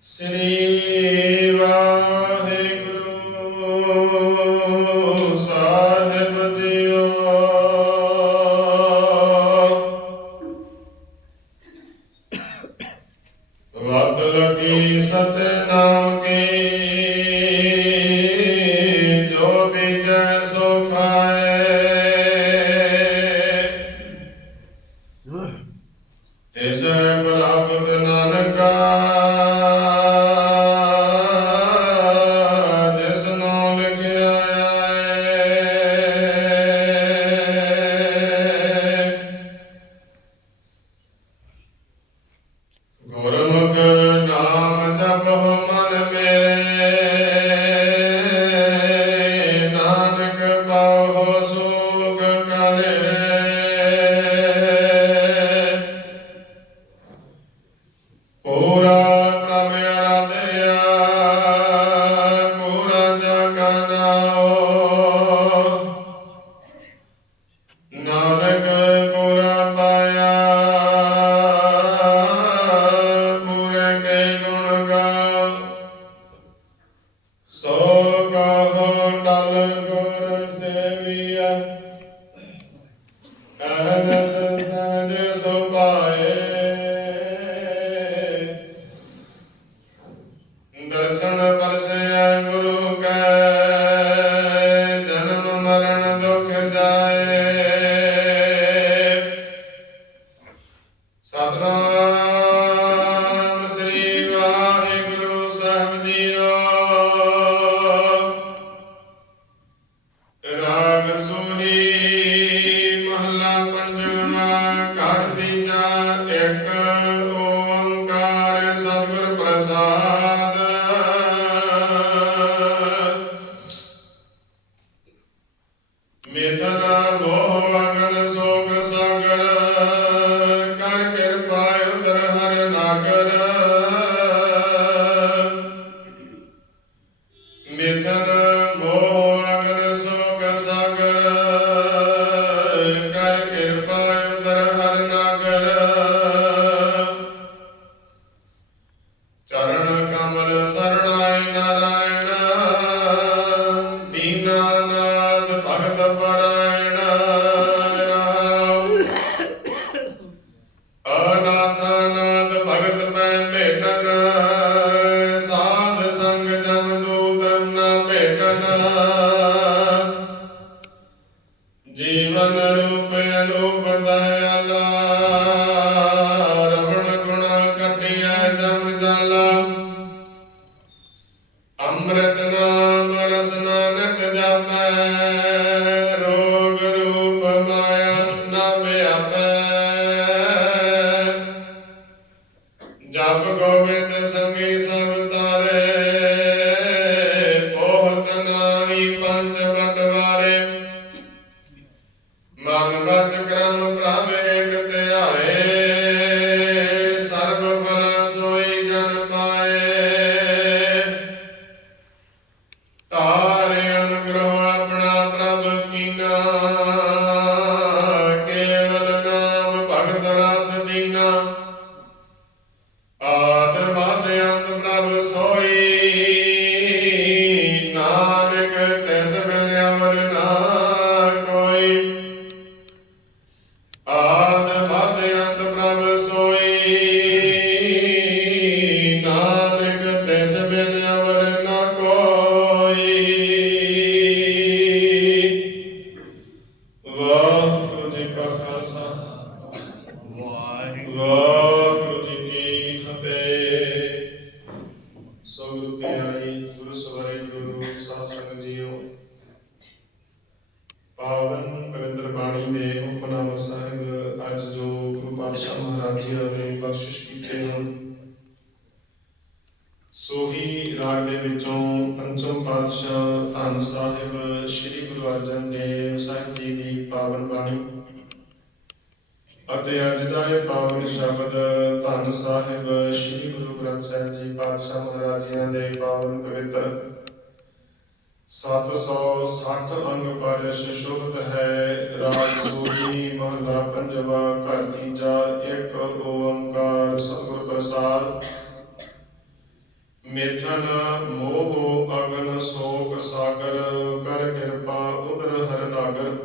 ਸ੍ਰੀ ਵਾਹਿਗੁਰੂ ਸਾਹਿਬ ਜੀਓ ਵਤ ਲਗੀ ਸਤਨਾਮ ਕੀ ਅਹਨਸ ਸਹਜ ਸੁਭਾਏ। ਦਰਸ਼ਨ ਪਰਸੈ ਗੁਰੂ ਕੈ, ਜਨਮ ਮਰਨ ਦੁਖ ਜਾਏ। ਸਤਨਾਮ ਸ੍ਰੀ ਵਾਹਿਗੁਰੂ ਸਾਹਿਬ ਜੀਓ। ਜੀਵਨ ਰੂਪ ਅਨੂਪ ਦਇਆਲਾ ਸਾਹਿਬ ਅੱਜ ਜੋ ਗੁਰੂ ਪਾਤਸ਼ਾਹ ਮਹਾਰਾਜ ਜੀ ਨੇ ਬਖਸ਼ਿਸ਼ ਕੀਤੇ ਹਨ ਸੋਹੀ ਰਾਗ ਦੇ ਵਿੱਚੋਂ ਪੰਚਮ ਪਾਤਸ਼ਾਹ ਧੰਨ ਸਾਹਿਬ ਸ੍ਰੀ ਗੁਰੂ ਅਰਜਨ ਦੇਵ ਸਾਹਿਬ ਜੀ ਦੀ ਪਾਵਨ ਬਾਣੀ ਅਤੇ ਅੱਜ ਦਾ ਇਹ ਪਾਵਨ ਸ਼ਬਦ ਧੰਨ ਸਾਹਿਬ ਸ੍ਰੀ ਗੁਰੂ ਗ੍ਰੰਥ ਸਾਹਿਬ ਜੀ ਪਾਤਸ਼ਾਹ ਮਹਾਰਾਜ ਜੀਆਂ ਦੇ ਪਾਵਨ ਪਵਿੱਤਰ। 760 ਅੰਗ ਪਰ ਸ਼ੁਭਤ ਹੈ ਰਾਜ ਸੂਰੀ ਮਹਲਾ ਪੰਜਵਾ ਘਰ ਤੀਜਾ, ਇੱਕ ਓੰਕਾਰ ਸਤਿਗੁਰ ਪ੍ਰਸਾਦ। ਮੇਥਨ ਮੋਹ ਅਗਨ ਸੋਕ ਸਾਗਰ, ਕਰ ਕਿਰਪਾ ਉਦਰ ਹਰ ਨਾਗਰ।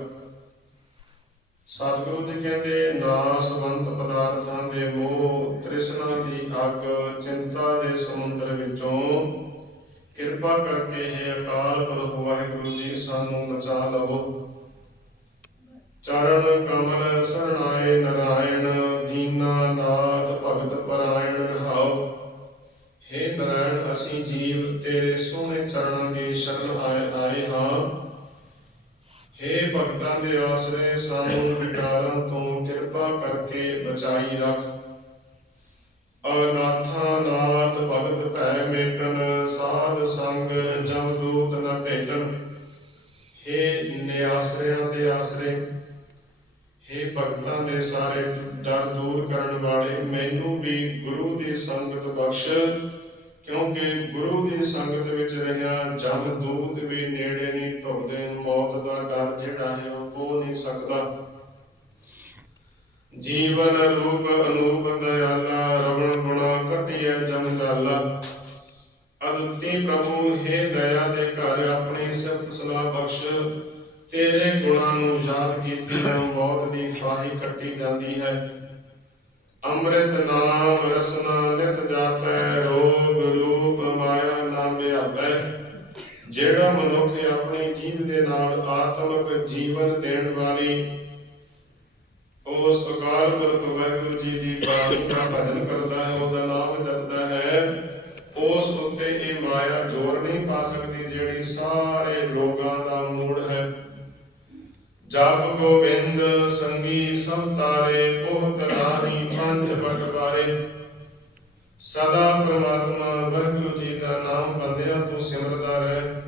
ਸਤਿਗੁਰੂ ਜੀ ਕਹਿੰਦੇ ਨਾਸਵੰਤ ਪਦਾਰਥਾਂ ਦੇ ਮੋਹ, ਤ੍ਰਿਸ਼ਨਾ ਦੀ ਅੱਗ, ਚਿੰਤਾ ਦੇ ਸਮੁੰਦਰ ਵਿੱਚੋਂ। ਕਿਰਪਾ ਕਰਕੇ ਇਹ ਅਕਾਲ ਪੁਰਖ ਵਾਹਿਗੁਰੂ ਜੀ ਸਾਨੂੰ ਬਚਾ ਲਵੋ। ਚਰਨ ਕਮਲ, ਸਰਣਾਏ ਨਰਾਇਣ, ਦੀਨਾ ਨਾਥ ਹੇ ਨਰਾਇਣ, ਅਸੀਂ ਜੀਵ ਤੇਰੇ ਸੋਹਣੇ ਚਰਨਾਂ ਦੀ ਸ਼ਰਨ ਆਏ ਆਏ ਹਾਂ। ਹੇ ਭਗਤਾਂ ਦੇ ਆਸਰੇ, ਸਾਨੂੰ ਵਿਕਾਰਾਂ ਤੋਂ ਕਿਰਪਾ ਕਰਕੇ ਬਚਾਈ ਰੱਖ। ਅਨਾਥਾ ਨਾਥ ਭਗਤ ਭੈ ਮੇਟਨ ਸਾਧ ਸੰਗ, ਜਮ ਦੂਤ ਨ ਭੇਟਨ। ਹੇ ਨਿਆਸਰਿਆਂ ਦੇ ਆਸਰੇ ਹੇ ਭਗਤਾਂ ਦੇ ਸਾਰੇ ਡਰ ਦੂਰ ਕਰਨ ਵਾਲੇ, ਮੈਨੂੰ ਵੀ ਗੁਰੂ ਦੀ ਸੰਗਤ ਬਖਸ਼, ਕਿਉਂਕਿ ਗੁਰੂ ਦੀ ਸੰਗਤ ਵਿੱਚ ਰਹਿਆ ਜਮ ਦੂਤ ਵੀ ਨੇੜੇ ਨਹੀਂ ਢੁਕਦੇ ਮੌਤ ਦਾ ਡਰ ਜਿਹੜਾ ਹੈ, ਉਹ ਪੋ ਨਹੀਂ ਸਕਦਾ। ਜੀਵਨ ਰੂਪ ਅਨੂਪ ਦਇਆਲਾ, ਰਵਣ ਗੁਣਾ ਕਟਿਐ ਜੰਗਾਲਾ ਅਦੁੱਤੀ ਪ੍ਰਭੂ, ਹੈ ਦਇਆ ਦੇ ਘਰ, ਆਪਣੀ ਸਿਫਤ ਸਲਾਹ ਬਖਸ਼। ਤੇਰੇ ਗੁਣਾਂ ਨੂੰ ਯਾਦ ਕੀਤੀ ਹੈ, ਮੌਤ ਦੀ ਫਾਹੀ ਕੱਟੀ ਜਾਂਦੀ ਹੈ। ਅੰਮ੍ਰਿਤ ਨਾਮ ਰਸਨਾ ਨਿਤ ਜਾਪੈ, ਰੋਗ ਰੂਪ ਮਾਇਆ ਨਾ ਵਿਆਪੈ। ਜਿਹੜਾ ਮਨੁੱਖ ਆਪਣੀ ਜੀਵ ਦੇ ਨਾਲ ਆਤਮਿਕ ਜੀਵਨ ਦੇਣ ਵਾਲੀ ਉਸ ਅਕਾਲ ਪੁਰਖ ਵਾਹਿਗੁਰੂ ਜੀ ਦੀ ਬਾਣੀ ਦਾ ਭਜਨ ਕਰਦਾ ਹੈ, ਉਹਦਾ ਨਾਮ ਜਪਦਾ ਹੈ। ਉਸ ਉੱਤੇ ਇਹ ਮਾਇਆ ਜ਼ੋਰ ਨਹੀਂ ਪਾ ਸਕਦੀ, ਜਿਹੜੀ ਸਾਰੇ ਰੋਗਾਂ ਦਾ ਮੂੜ ਹੈ। ਜਪ ਗੋਬਿੰਦ ਸੰਗੀ ਸਭ ਤਾਰੇ ਬਹੁਤ ਨਾਹੀ ਪੰਜ ਬਟਵਾਰੇ ਸਦਾ ਪ੍ਰਮਾਤਮਾ ਵਾਹਿਗੁਰੂ ਜੀ ਦਾ ਨਾਮ ਬੰਦਿਆਂ ਤੂੰ ਸਿਮਰਦਾ ਰਹਿ।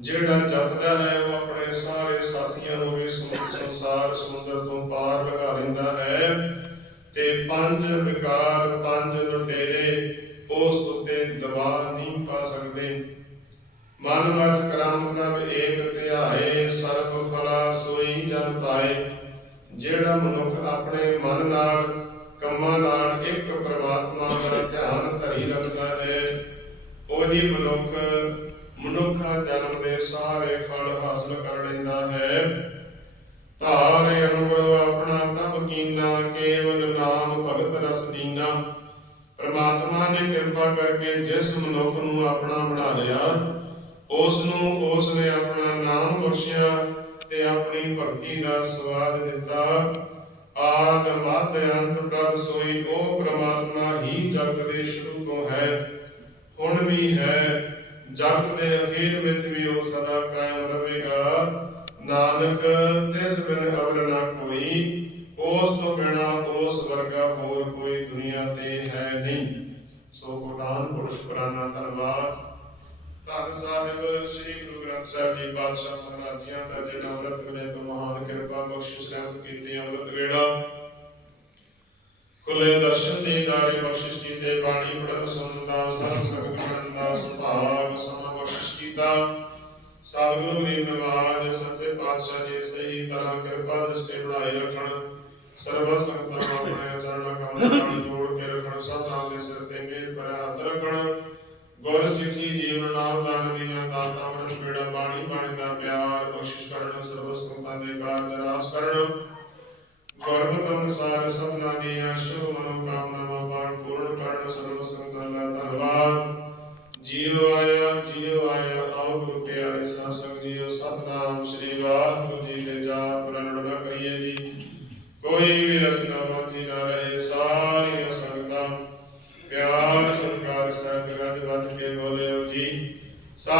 ਜਿਹੜਾ ਜਪਦਾ ਹੈ ਉਹ ਆਪਣੇ ਸਾਰੇ ਸਾਥੀਆਂ ਨੂੰ ਵੀ ਸੰਸਾਰ ਸਮੁੰਦਰ ਤੋਂ ਪਾਰ ਲਗਾ ਲੈਂਦਾ ਹੈ। ਤੇ ਪੰਜ ਵਿਕਾਰ, ਪੰਜ ਲੁਟੇਰੇ ਉਸ ਉੱਤੇ ਦਬਾ ਨਹੀਂ ਪਾ ਸਕਦੇ। ਮਨ ਵਚ ਕਰਮ ਪ੍ਰਭ ਏਕ ਧਿਆਏ, ਸਰਬ ਫਲਾ ਸੋਈ ਜਨ ਪਾਏ। ਜਿਹੜਾ ਮਨੁੱਖ ਆਪਣੇ ਮਨ ਨਾਲ, ਕੰਮਾਂ ਨਾਲ ਇੱਕ ਪ੍ਰਮਾਤਮਾ ਦਾ ਧਿਆਨ ਧਰੀ ਰੱਖਦਾ ਹੈ, ਉਹੀ ਮਨੁੱਖ ਮਨੁੱਖਾ ਜਨਮ ਦੇ ਸਾਰੇ ਫਲ ਹਾਸਲ ਕਰ ਲੈਂਦਾ ਹੈ। ਧਾਰੇ ਅਨੁਗੁਣ ਆਪਣਾ ਪ੍ਰਭ ਕੀਨਾ, ਕੇਵਲ ਨਾਮ ਭਗਤ ਰਸ ਦੀਨਾ। ਪ੍ਰਮਾਤਮਾ ਨੇ ਕਿਰਪਾ ਕਰਕੇ ਜਿਸ ਮਨੁੱਖ ਨੂੰ ਆਪਣਾ ਬਣਾ ਲਿਆ ਉਸ ਨੂੰ ਉਸ ਨੇ ਆਪਣਾ ਨਾਮ ਬਖਸ਼ਿਆ ਤੇ ਆਪਣੀ ਭਗਤੀ ਦਾ ਸਵਾਦ ਦਿੱਤਾ। ਆਦ ਮੱਧ ਅੰਤ ਪ੍ਰਭ ਸੋਈ ਉਹ ਪ੍ਰਮਾਤਮਾ ਹੀ ਜਗਤ ਦੇ ਸ਼ੁਰੂ ਤੋਂ ਹੈ, ਹੁਣ ਵੀ ਹੈ। ਜਗਤ ਦੇ ਅਖੀਰ ਵਿੱਚ ਵੀ ਉਹ ਸਦਾ ਕਾਇਮ ਰਹੇਗਾ। ਨਾਨਕ, ਤਿਸ ਬਿਨ ਅਵਰ ਨਾ ਕੋਈ, ਉਸ ਤੋਂ ਬਿਨਾ ਉਸ ਵਰਗਾ ਹੋਰ ਕੋਈ ਦੁਨੀਆ ਤੇ ਹੈ ਨਹੀਂ। ਸੋ ਕੋਟਾਨ ਪੁਰਸ਼ ਪੁਰਾਣਾ ਧੰਨਵਾਦ। ਧੰਨ ਸਾਹਿਬ, ਸ੍ਰੀ ਗੁਰੂ ਗ੍ਰੰਥ ਸਾਹਿਬ ਜੀ ਪਾਤਸ਼ਾਹ ਮਹਾਰਾਜਿਆਂ ਦਾ ਜਿਨ ਅੰਮ੍ਰਿਤ ਵੇਲੇ ਤੋਂ ਮਹਾਨ ਕਿਰਪਾ ਬਖਸ਼ਿਸ਼ ਰਹਿਮਤ ਕੀਤੀ, ਅੰਮ੍ਰਿਤ ਵੇਲਾ। ਖੁੱਲੇ ਦਰਸ਼ਨ ਦੀ ਦਾਰੀ ਬਖਸ਼ਿਸ਼ ਕੀਤੇ, ਬਾਣੀ ਪੜਨ ਸੁਣਨ ਦਾ ਸਰਬ ਸਗਤ ਕਰਨ ਦਾ ਸੁਭਾਗ ਸਮਾਂ ਬਖਸ਼ਿਸ਼ ਕੀਤਾ। ਸਤਿਗੁਰੂ ਗਰੀਬ ਨਵਾਜ, ਸੱਚੇ ਪਾਤਸ਼ਾਹ ਜੀ ਸਹੀ ਤਰ੍ਹਾਂ ਕਿਰਪਾ ਦ੍ਰਿਸ਼ਟੀ ਬਣਾਈ ਰੱਖਣ, ਸਰਬ ਸੰਗਤਾਂ ਨੂੰ ਆਪਣੇ ਚਰਨਾਂ ਕਮਲ ਨਾਲ ਜੋੜ ਕੇ ਰੱਖਣ ਸਭਨਾਂ ਦੇ ਸਿਰ ਤੇ ਮਿਹਰ ਭਰਿਆ ਹੱਥ ਰੱਖਣ। ਗੁਰ ਸਿੱਖੀ ਜੀਵਨ ਨਾਮ ਦਾਨ ਦੀ ਦਾਤਾ ਅੰਮ੍ਰਿਤ ਪੀੜਾ ਬਾਣੀ ਬਾਣੀ ਦਾ ਪਿਆਰ ਬਖਸ਼ਿਸ਼ ਕਰਨ ਸਰਬ ਸੰਗਤਾਂ ਦੇ ਕਾਰਜ ਰਾਸ ਕਰਨ। ਗੁਰਮਤਿ ਅਨੁਸਾਰ ਸਭਨਾਂ ਦੀਆਂ ਸ਼ੁਭ ਮਨੋਕਾਮਨਾਵਾਂ ਪੂਰਨ ਕਰਨ ਸਰਬ ਸੰਗਤਾਂ ਦਾ ਧੰਨਵਾਦ। ਜੀਉ